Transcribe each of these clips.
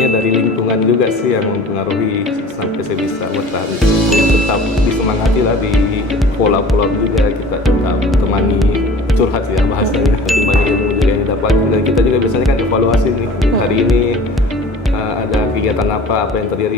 Sebenarnya dari lingkungan juga sih yang mempengaruhi sampai saya bisa bertahan. Ya, tetap disemangati lah, di follow-up juga, kita tetap temani, curhat ya bahasanya, tapi banyak ilmu juga yang didapat. Dan kita juga biasanya kan evaluasi nih, hari ini ada kegiatan apa yang terjadi.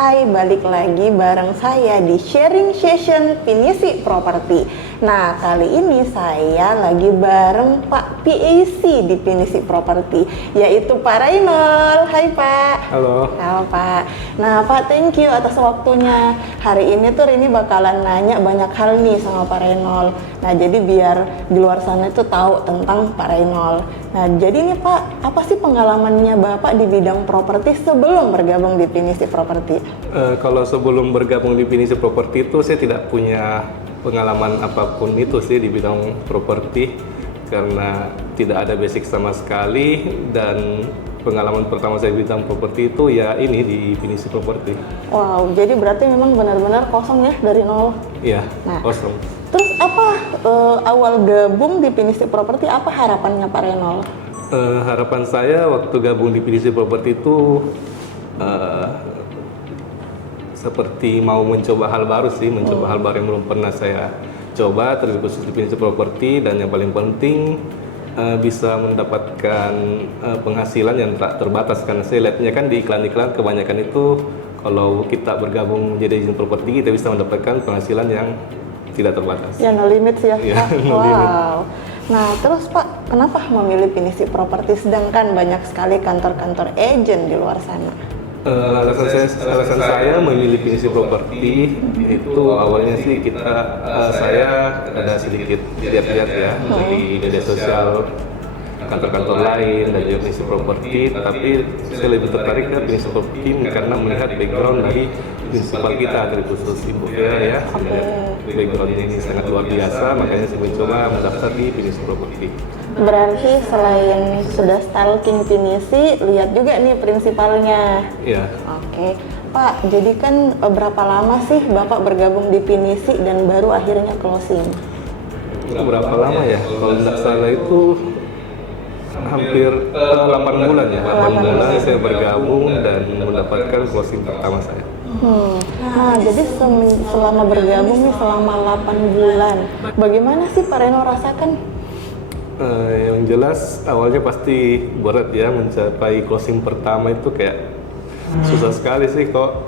Hai, balik lagi bareng saya di sharing session Pinisi Property. Nah, kali ini saya lagi bareng Pak PAC di Pinisi Property, yaitu Pak Rainol. Hai Pak. Halo. Halo Pak. Nah Pak, thank you atas waktunya. Hari ini tuh Rini bakalan nanya banyak hal nih sama Pak Rainol. Nah, jadi biar di luar sana itu tahu tentang Pak Rainol. Nah, jadi nih Pak, apa sih pengalamannya Bapak di bidang properti sebelum bergabung di Pinisi Property? Kalau sebelum bergabung di Pinisi Property itu saya tidak punya pengalaman apapun itu sih di bidang properti, karena tidak ada basic sama sekali, dan pengalaman pertama saya di bidang properti itu ya ini di Pinisi Property. Wow, jadi berarti memang benar-benar kosong ya dari nol? Iya, Nah, kosong. terus apa awal gabung di Pinisi Property, apa harapannya Pak Rainol? Harapan saya waktu gabung di Pinisi Property itu seperti mau mencoba hal baru sih, mencoba hal baru yang belum pernah saya coba, terlebih khusus di Pinisi Property, dan yang paling penting bisa mendapatkan penghasilan yang tak terbatas, karena saya lihatnya kan di iklan-iklan kebanyakan itu kalau kita bergabung menjadi agent properti kita bisa mendapatkan penghasilan yang tidak terbatas. Ya, no limit ya. Ya, no wow. limit. Nah, terus Pak, kenapa memilih Pinisi Property sedangkan banyak sekali kantor-kantor agent di luar sana? Alasan saya memilih Pinisi Property itu awalnya sih saya ada sedikit lihat-lihat ya di media sosial kantor-kantor lain dan juga Pinisi Property, tapi saya lebih tertarik ke Pinisi Property karena melihat background dari prinsipal kita, dari khusus Ibu Vera ya. Background ini sangat luar biasa, makanya saya mencoba mendaftar di Pinisi Property. Berarti selain sudah stalking Pinisi, lihat juga nih prinsipalnya. Iya. Oke, Pak, jadi kan berapa lama sih Bapak bergabung di Pinisi dan baru akhirnya closing? Berapa lama ya? Kalau tidak salah itu hampir 8 bulan ya. 8 bulan saya bergabung dan mendapatkan closing pertama saya. Nah, jadi selama bergabung nih selama 8 bulan, bagaimana sih Pak Reno rasakan? Yang jelas awalnya pasti berat ya, mencapai closing pertama itu kayak susah sekali sih, kok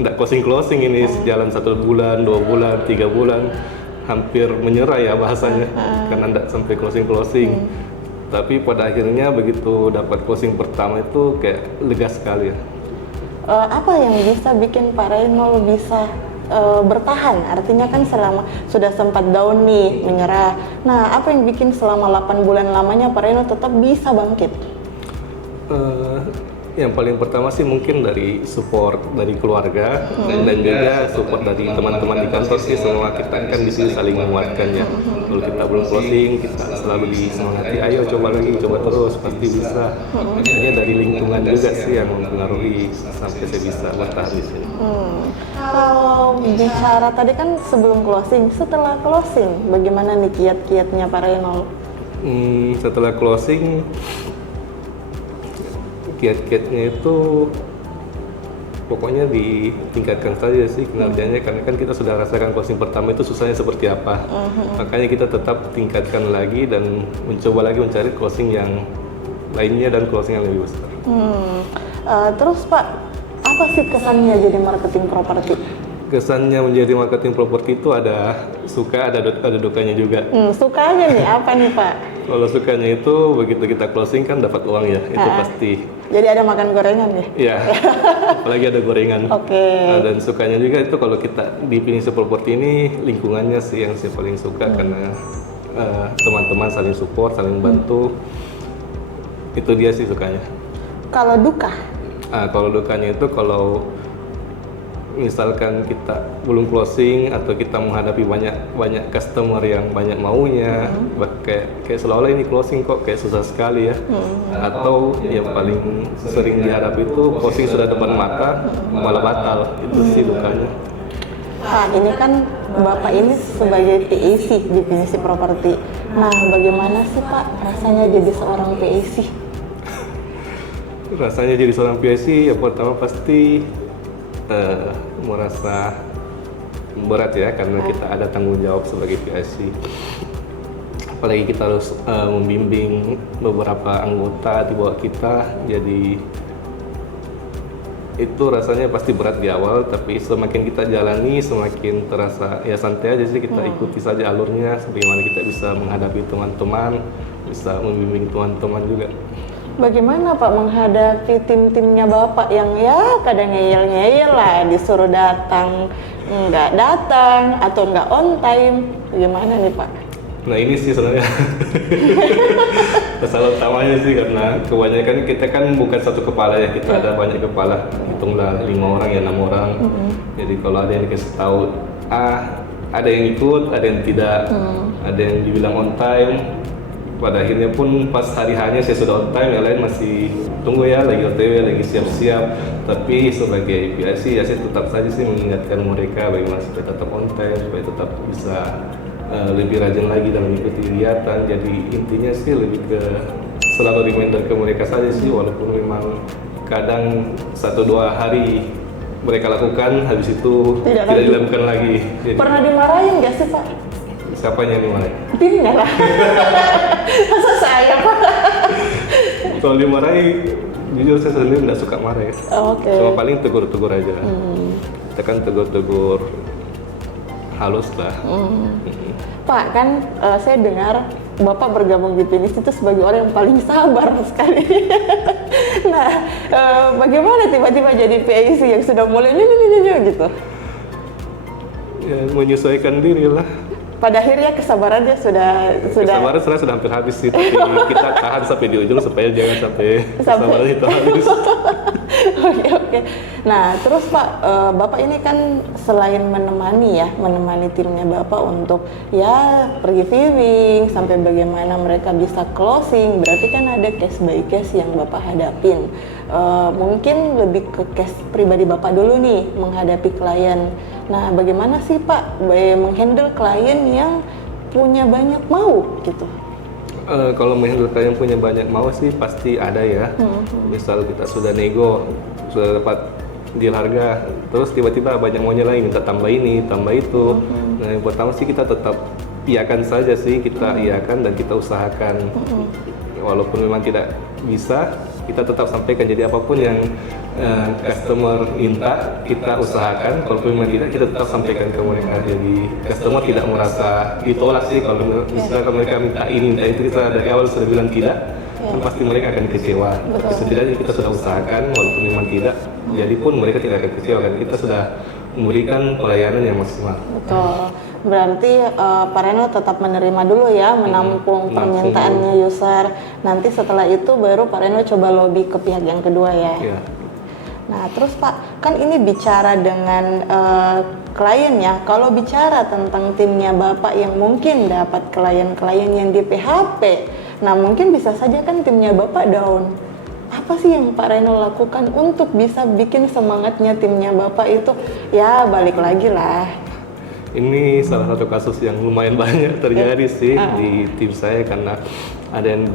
nggak closing ini sejalan 1 bulan, 2 bulan, 3 bulan, hampir menyerah ya bahasanya karena nggak sampai closing. Tapi pada akhirnya begitu dapat closing pertama itu kayak lega sekali ya. Apa yang bisa bikin Pak Rainol bisa bertahan? Artinya kan selama sudah sempat down nih, menyerah. Nah, apa yang bikin selama 8 bulan lamanya Pak Rainol tetap bisa bangkit? Yang paling pertama sih mungkin dari support dari keluarga dan juga support dari teman-teman di kantor sih. Semua kita kan di sini saling menguatkan ya. Kalau kita belum closing, kita selalu disemangati, ayo coba lagi, coba terus, pasti bisa. Makanya dari lingkungan juga sih yang mempengaruhi sampai saya bisa bertahan di sini. Kalau bicara tadi kan sebelum closing, setelah closing, bagaimana nih kiat-kiatnya Pak Rainol? Setelah closing, kiat-kiatnya itu pokoknya ditingkatkan saja sih kinerjanya, karena kan kita sudah rasakan closing pertama itu susahnya seperti apa. Makanya kita tetap tingkatkan lagi dan mencoba lagi mencari closing yang lainnya dan closing yang lebih besar. Terus Pak, apa sih kesannya jadi marketing properti? Kesannya menjadi marketing properti itu ada suka, ada dukanya juga. Sukanya nih apa nih Pak? Kalau sukanya itu begitu kita closing kan dapat uang ya, itu pasti. Jadi ada makan gorengan ya? Iya, apalagi ada gorengan. Oke. Nah, dan sukanya juga itu kalau kita di Pinisi Property ini lingkungannya sih yang saya paling suka, karena teman-teman saling support, saling bantu. Itu dia sih sukanya. Kalau duka? Kalau dukanya itu kalau misalkan kita belum closing atau kita menghadapi banyak customer yang banyak maunya, kayak seolah-olah ini closing kok kayak susah sekali ya. Atau yang paling sering dihadapi itu closing sudah depan mata malah batal, itu sih dukanya. Pak, ini kan Bapak ini sebagai PAC, definisi properti. Nah, bagaimana sih Pak rasanya jadi seorang PAC? Rasanya jadi seorang PAC ya pertama pasti merasa berat ya, karena kita ada tanggung jawab sebagai PAC. Apalagi kita harus membimbing beberapa anggota di bawah kita, jadi itu rasanya pasti berat di awal, tapi semakin kita jalani semakin terasa ya santai aja sih, kita ikuti saja alurnya bagaimana kita bisa menghadapi teman-teman, bisa membimbing teman-teman juga. Bagaimana Pak menghadapi tim-timnya Bapak yang ya kadang ngeyel-ngeyel lah, disuruh datang, nggak datang, atau nggak on time, bagaimana nih Pak? Nah ini sih sebenarnya masalah utamanya sih, karena kebanyakan kita kan bukan satu kepala ya, kita ada banyak kepala, hitunglah 5 orang ya 6 orang. Jadi kalau ada yang dikasih tahu ada yang ikut, ada yang tidak, ada yang dibilang on time. Pada akhirnya pun pas hari hanya saya sudah on time, yang lain masih tunggu ya, lagi OTW, lagi siap-siap. Tapi sebagai PAC ya saya tetap saja sih mengingatkan mereka bagaimana supaya tetap on time, supaya tetap bisa lebih rajin lagi dalam mengikuti kegiatan. Jadi intinya sih lebih ke selalu reminder ke mereka saja sih, walaupun memang kadang 1-2 hari mereka lakukan, habis itu tidak dilakukan lagi. Jadi, pernah dimarahin nggak sih Pak? Siapanya yang dimarahin? Timnya lah. Masa saya Pak? Kalau dimarahi, jujur saya sendiri nggak suka marah ya. Oke. Cuma paling tegur-tegur aja. Kita kan tegur-tegur halus lah. Pak, kan saya dengar Bapak bergabung di PINIS itu sebagai orang yang paling sabar sekali. Nah, bagaimana tiba-tiba jadi PAC yang sudah mulai gitu? Ya, menyesuaikan diri lah. Pada akhirnya kesabarannya sudah Kesabaran sudah hampir habis sih, tapi kita tahan sampai di ujung supaya jangan sampai kesabaran itu habis. Oke. Nah, terus Pak, Bapak ini kan selain menemani timnya Bapak untuk ya pergi viewing sampai bagaimana mereka bisa closing, berarti kan ada case by case yang Bapak hadapin. Mungkin lebih ke case pribadi Bapak dulu nih menghadapi klien. Nah, bagaimana sih Pak menghandle klien yang punya banyak mau gitu? Kalau menghandle klien punya banyak mau sih pasti ada ya. Misal kita sudah nego, sudah dapat deal harga, terus tiba-tiba banyak maunya lagi, minta tambah ini, tambah itu. Nah, yang pertama sih kita tetap iakan saja sih, kita iakan dan kita usahakan. Walaupun memang tidak bisa, kita tetap sampaikan. Jadi apapun yang customer minta, kita usahakan. Kalau memang tidak, kita tetap sampaikan ke mereka. Jadi customer tidak merasa ditolak sih. Kalau misalnya mereka minta ini, minta itu, kita dari awal sudah bilang tidak, pasti mereka akan kecewa. Setidaknya kita sudah usahakan, walaupun memang tidak, jadi pun mereka tidak akan kecewa kan. Kita sudah memberikan pelayanan yang maksimal. Betul. Berarti Pak Reno tetap menerima dulu ya, menampung permintaannya user. Nanti setelah itu baru Pak Reno coba lobby ke pihak yang kedua ya. Iya. Nah, terus Pak, kan ini bicara dengan klien ya. Kalau bicara tentang timnya Bapak yang mungkin dapat klien-klien yang di PHP, nah mungkin bisa saja kan timnya Bapak down. Apa sih yang Pak Reno lakukan untuk bisa bikin semangatnya timnya Bapak itu ya balik lagi lah? Ini salah satu kasus yang lumayan banyak terjadi sih di tim saya, karena ada yang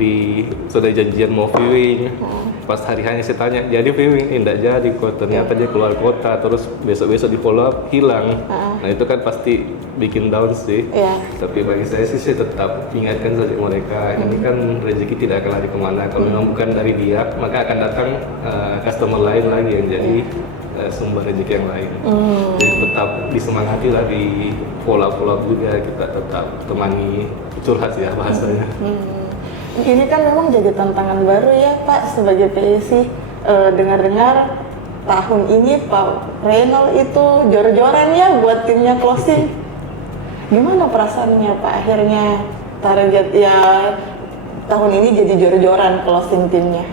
sudah janjian mau viewing, pas hari hanya saya tanya jadi viewing, enggak jadi kok, ternyata dia keluar kota, terus besok-besok di follow up hilang. Nah itu kan pasti bikin down sih. Tapi bagi saya sih saya tetap ingatkan saja mereka, ini kan rezeki tidak akan lari kemana. Kalau memang bukan dari dia, maka akan datang customer lain lagi yang jadi sumber rezeki yang lain. Jadi tetap disemangati lah, di follow up juga, kita tetap temani, curhat ya bahasanya. Ini kan memang jadi tantangan baru ya Pak sebagai PAC. Dengar-dengar tahun ini Pak Reno itu jor-joran ya buat timnya closing. Gimana perasaannya Pak akhirnya target ya tahun ini jadi jor-joran closing timnya?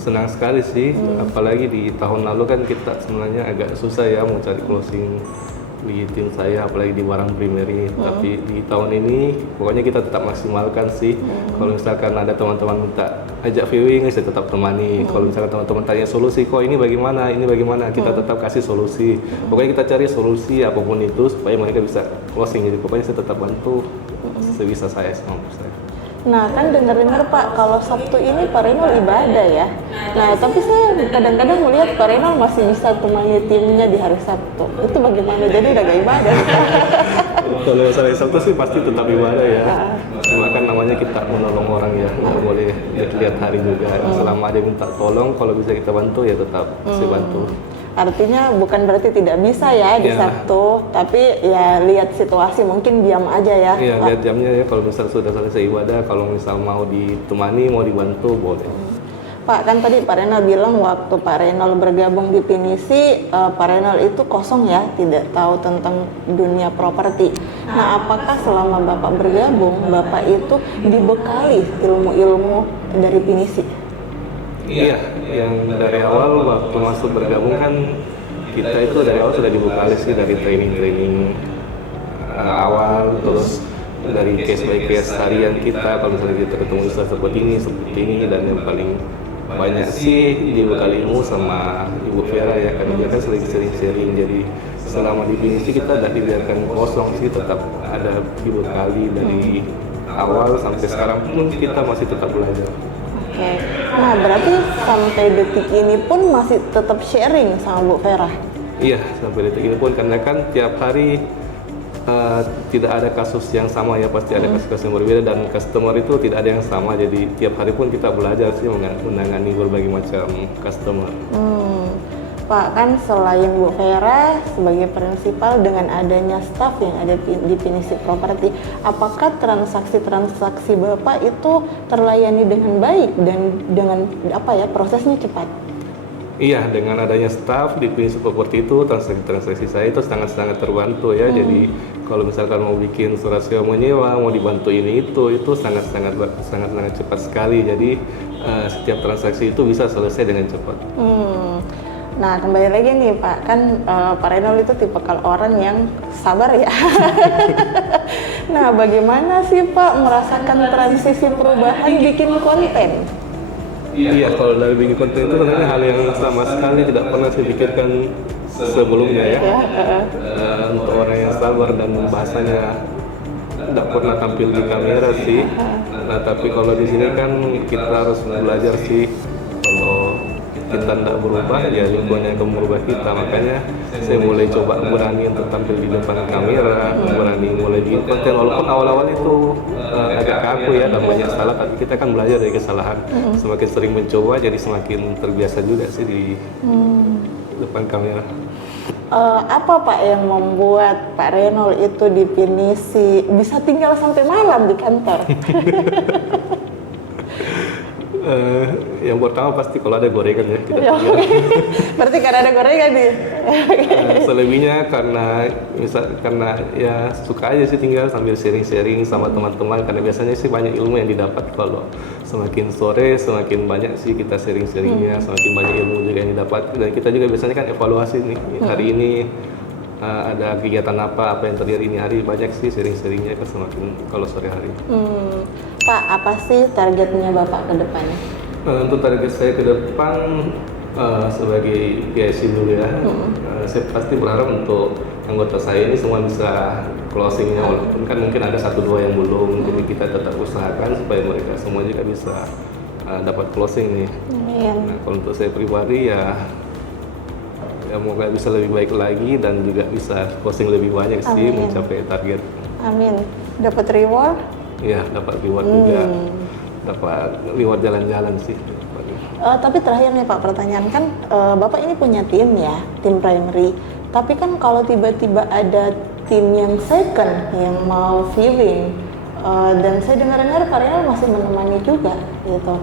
Senang sekali sih, apalagi di tahun lalu kan kita sebenarnya agak susah ya mau cari closing di tim saya, apalagi di barang primary. Tapi di tahun ini pokoknya kita tetap maksimalkan sih. Kalau misalkan ada teman-teman minta ajak viewing, saya tetap temani. Kalau misalkan teman-teman tanya solusi, kok ini bagaimana, kita tetap kasih solusi. Pokoknya kita cari solusi apapun itu supaya mereka bisa closing. Jadi pokoknya saya tetap bantu sebisa saya sama saya. Nah, kan dengar-dengar Pak, kalau Sabtu ini Pak Renol ibadah ya. Nah, tapi saya kadang-kadang melihat Pak Renol masih bisa temani timnya di hari Sabtu. Itu bagaimana? Jadi udah gak ibadah? Kalau saya Sabtu sih pasti tetap ibadah ya. Cuma kan namanya kita menolong orang ya, nggak boleh lihat hari juga. Selama ada yang minta tolong, kalau bisa kita bantu ya tetap saya bantu. Artinya bukan berarti tidak bisa ya di Sabtu, tapi ya lihat situasi, mungkin diam aja ya. Iya, lihat jamnya ya. Kalau misal sudah selesai ibadah, kalau misal mau ditemani, mau dibantu, boleh. Pak, kan tadi Pak Renol bilang waktu Pak Renol bergabung di Pinisi, Pak Renol itu kosong ya, tidak tahu tentang dunia properti. Nah, apakah selama Bapak bergabung, Bapak itu dibekali ilmu-ilmu dari Pinisi? Iya, yang dari awal waktu masuk bergabung kan kita itu dari awal sudah dibekali sih dari training awal, terus dari case by case harian kita. Kalau misalnya kita ketemu istilah seperti ini, dan yang paling banyak sih dibekali ilmu sama Ibu Vera ya, karena dia kan sering sharing. Jadi selama di Pinisi kita tidak dibiarkan kosong sih, tetap ada dibekali dari awal sampai sekarang pun kita masih tetap belajar. Oke. Nah, berarti sampai detik ini pun masih tetap sharing sama Bu Vera? Iya, sampai detik ini pun, karena kan tiap hari tidak ada kasus yang sama ya, pasti ada kasus-kasus yang berbeda, dan customer itu tidak ada yang sama. Jadi tiap hari pun kita belajar sih menangani berbagai macam customer. Pak, kan selain Bu Vera sebagai prinsipal, dengan adanya staff yang ada di Pinisi Property, apakah transaksi-transaksi Bapak itu terlayani dengan baik dan dengan prosesnya cepat? Iya, dengan adanya staff di Pinisi Property itu transaksi saya itu sangat-sangat terbantu ya. Jadi kalau misalkan mau bikin surat sewa menyewa, mau dibantu ini itu sangat-sangat cepat sekali. Jadi setiap transaksi itu bisa selesai dengan cepat. Nah, kembali lagi nih Pak, kan Pak Renol itu tipikal orang yang sabar ya. Nah, bagaimana sih Pak merasakan transisi perubahan bikin konten? Iya, kalau dari bikin konten itu sebenarnya hal yang sama sekali tidak pernah saya pikirkan sebelumnya ya. Untuk orang yang sabar dan bahasanya tidak pernah tampil di kamera sih. Nah, tapi kalau di sini kan kita harus belajar sih. Kalau kita tidak berubah, ya lingkungan yang akan merubah kita. Makanya saya mulai coba berani untuk tampil di depan kamera, berani mulai bikin konten. Walaupun awal-awal itu agak kaku ya dan banyak salah, tapi kita kan belajar dari kesalahan. Semakin sering mencoba, jadi semakin terbiasa juga sih di depan kamera. Apa Pak yang membuat Pak Renol itu di Pinisi bisa tinggal sampai malam di kantor? Yang pertama pasti kalau ada gorengan ya kita tinggal. Berarti karena ada gorengan nih. Selebihnya karena ya suka aja sih tinggal sambil sharing-sharing sama teman-teman, karena biasanya sih banyak ilmu yang didapat kalau semakin sore, semakin banyak sih kita sharing-sharingnya, semakin banyak ilmu juga yang didapat. Dan kita juga biasanya kan evaluasi nih, hari ini ada kegiatan apa yang terjadi ini hari, banyak sih sharing-sharingnya kan semakin kalau sore hari. Pak, apa sih targetnya Bapak ke depannya? Untuk target saya ke depan sebagai PIC dulu ya, saya pasti berharap untuk anggota saya ini semua bisa closingnya, walaupun kan mungkin ada 1-2 yang belum, jadi kita tetap usahakan supaya mereka semua juga bisa dapat closing nih. Nah, kalau untuk saya pribadi ya semoga bisa lebih baik lagi dan juga bisa closing lebih banyak sih, mencapai target. Amin. Dapat reward? Iya, dapat reward juga, dapat reward jalan-jalan sih. Tapi terakhir nih Pak, pertanyaan kan Bapak ini punya tim ya, tim primary. Tapi kan kalau tiba-tiba ada tim yang second yang mau viewing, dan saya dengar-dengar Pak Renol masih menemani juga gitu.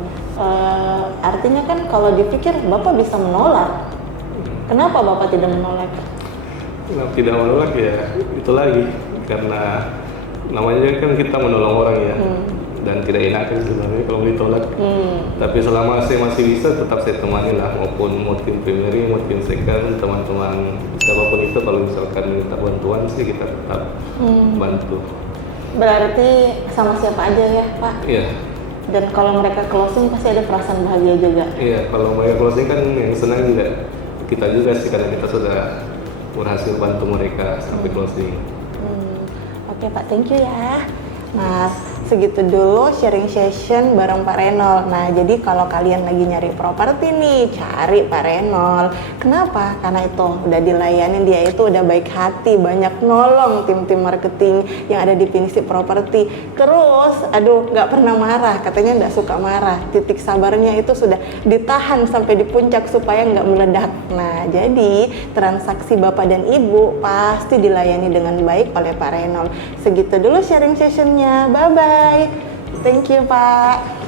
Artinya kan kalau dipikir Bapak bisa menolak. Kenapa Bapak tidak menolak? Tidak menolak ya itu lagi, karena namanya kan kita menolong orang ya. dan tidak enak sebenarnya kalau ditolak. Tapi selama saya masih bisa, tetap saya temani lah, maupun mau tim primary, mau tim second, teman-teman siapapun itu kalau misalkan minta bantuan sih kita tetap bantu. Berarti sama siapa aja ya Pak? Iya. Dan kalau mereka closing pasti ada perasaan bahagia juga. Iya, kalau mereka closing kan yang senang juga kita juga sih, karena kita sudah berhasil bantu mereka sampai closing. Oke Pak, thank you ya. Nah, segitu dulu sharing session bareng Pak Renol. Nah, jadi kalau kalian lagi nyari properti nih, cari Pak Renol. Kenapa? Karena itu udah dilayani, dia itu udah baik hati, banyak nolong tim-tim marketing yang ada di Pinisi Properti. Terus, aduh, nggak pernah marah, katanya nggak suka marah. Titik sabarnya itu sudah ditahan sampai di puncak supaya nggak meledak. Nah, jadi transaksi Bapak dan Ibu pasti dilayani dengan baik oleh Pak Renol. Segitu dulu sharing sessionnya. Bye-bye. Thank you, Pak.